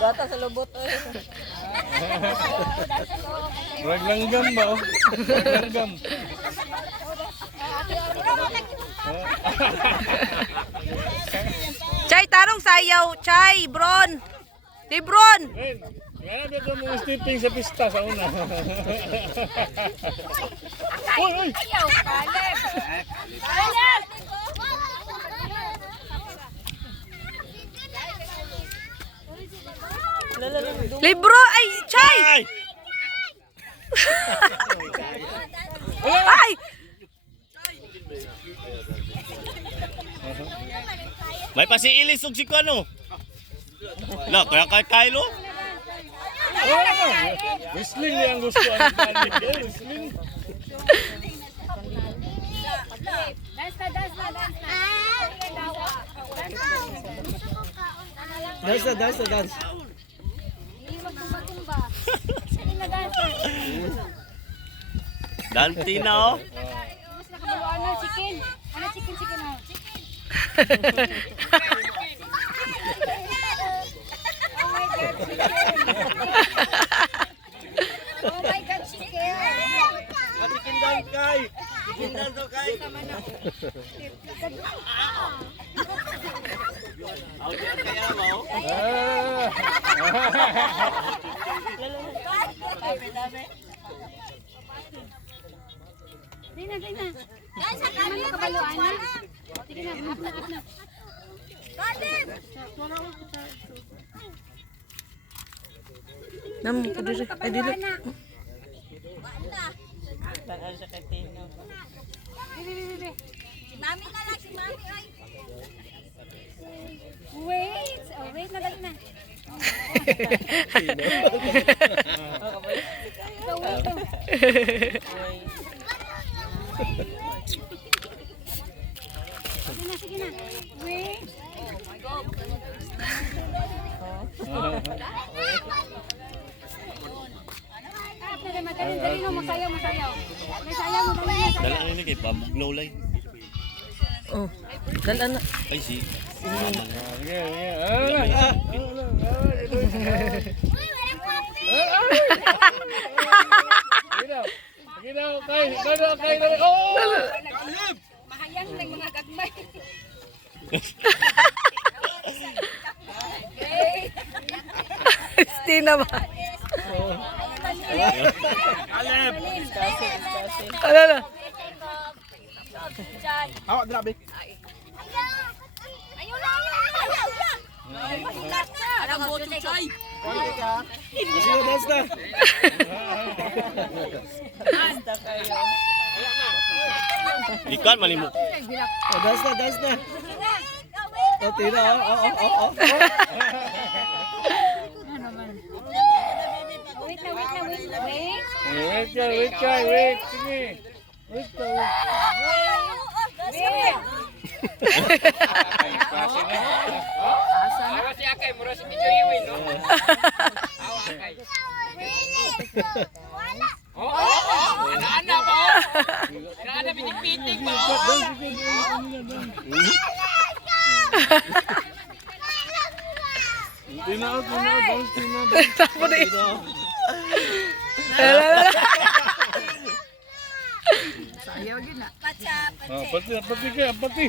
Bata sa lubot. Raglanggam ba oh? Raglanggam. Chay, tarong sayaw. Chay, Bron. Di Bron. Ren, kaya dito mo stepping sa pista sa una. Oy, oy. Ayaw, Caleb. Caleb. Libro, ay, Chay. Ay! Ay. May pasiilis og si Kuano. La, kaya kay Kylo. Whistling niya ang gusto ang tali. Whistling. Dance na, dance na, dance na. Dance na, dance na, dance. Hindi magtumba-tumba. Sige na, dance na. Dante na oh. Mas nakabaluan na, chicken. Ano chicken, chicken na? Oh my God, chicken. Chicken dance kay. Chicken dance daw kay. Di na, di na. Naman makabaluan na. Sige na, up na, up na. Nam, Di naman makabaluan na. Bibi. Si Mami na lang, si Mami ay. Wait. Oh, wait na, dali na. Ito, wait. Sige na. Wait. Up na rin, dali no, masayaw. Masayaw mo, dali na, Dala sayaw. ni kay pabuglaw lay. Oh. Dalan na. Ay si. Sige. Sige daw, kay. Oh! Mahayang ng mga gagmay. Stina ba? Alep. Ano na? Awak grabe. Ayaw na. Mahigat na. Alam mo, Chay. Sige, dance na. Ikan malimok. Oh, dance na. Oh, tira. Oh. Wait na. Wait. Sige. Wait. Awas si Akay, mura si Medyo Iwin, no? Awa Akay. Ana ba? Ana pitik-pitik ba? Tina, bounce. Tapo na ito. Pacha. Pati.